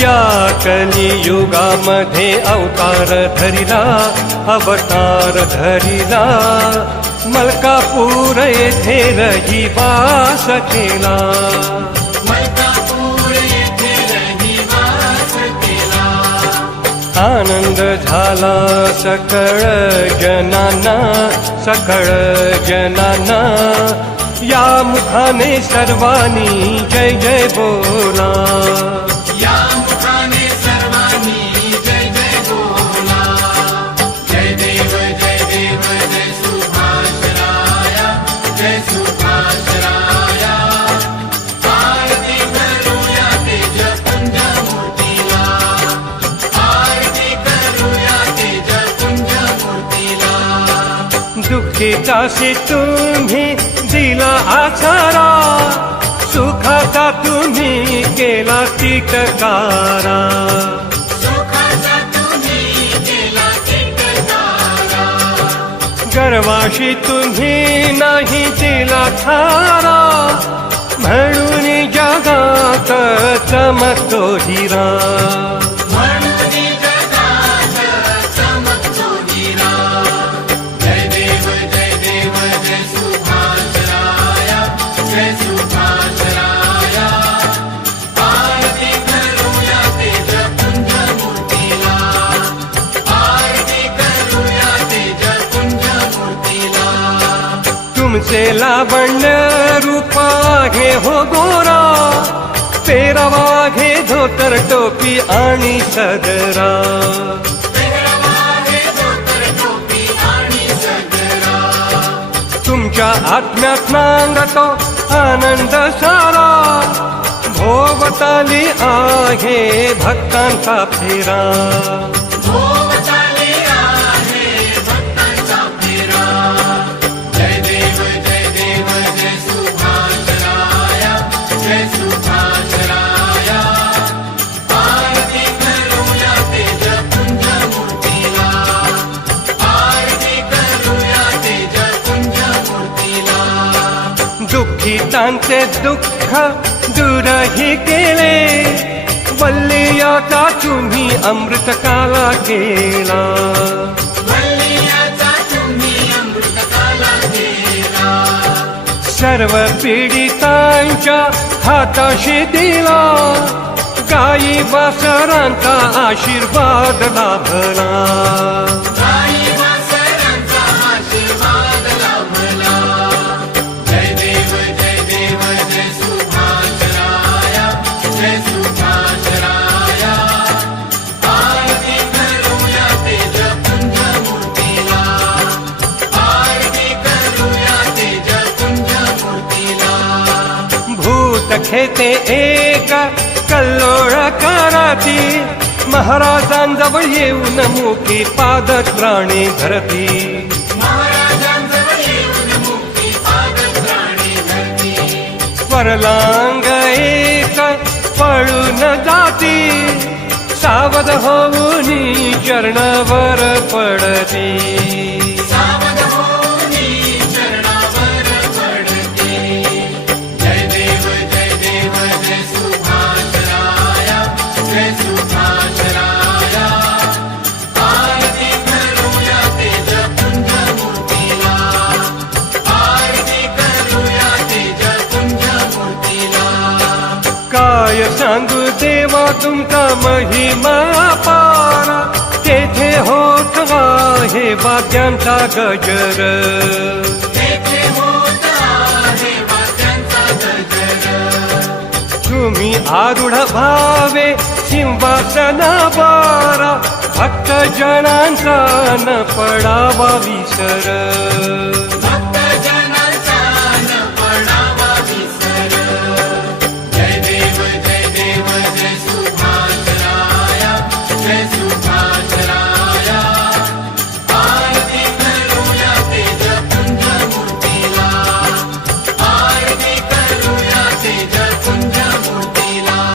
या कलियुगामध्ये अवतार धरिला मलकापूर येथे रहिवास केला. आनंद झाला सकळ जनांना या मुखाने सर्वांनी जय जय बोला. दुःखीताशी तुम्ही दिला आचारा सुखाचा तुम्ही केला तिटकारा. गर्वाशी तुम्ही नाही दिला थारा म्हणून जगात चमकतो हिरा. तुमचे लावण्य रूप आहे हो गोरा पेरावा घे धोतर टोपी आणि सदरा. तुमच्या आत्म्यात नांदतो आनंद सारा भोवताली आहे भक्तांचा फेरा. दुःखितांचे दुःख दूरही केले वल्लियाचा तुम्ही अमृत काला केला. सर्व पीडितांच्या हाताशी दिला गायी वासरांचा आशीर्वाद लाभला. खेते एक कल्लोळ कराती महाराजांजवळ येऊन मुखी पादत्राणे धरती. वरलांग एक पळून जाती सावध होऊन चरणावर पडती. काय सांगू देवा तुमचा महिमा पारा तेथे होत आहे वाद्यांचा गजर. तुम्ही आरूढ भावे सिंहासनावर भक्त जनांचा न पडावा विसर.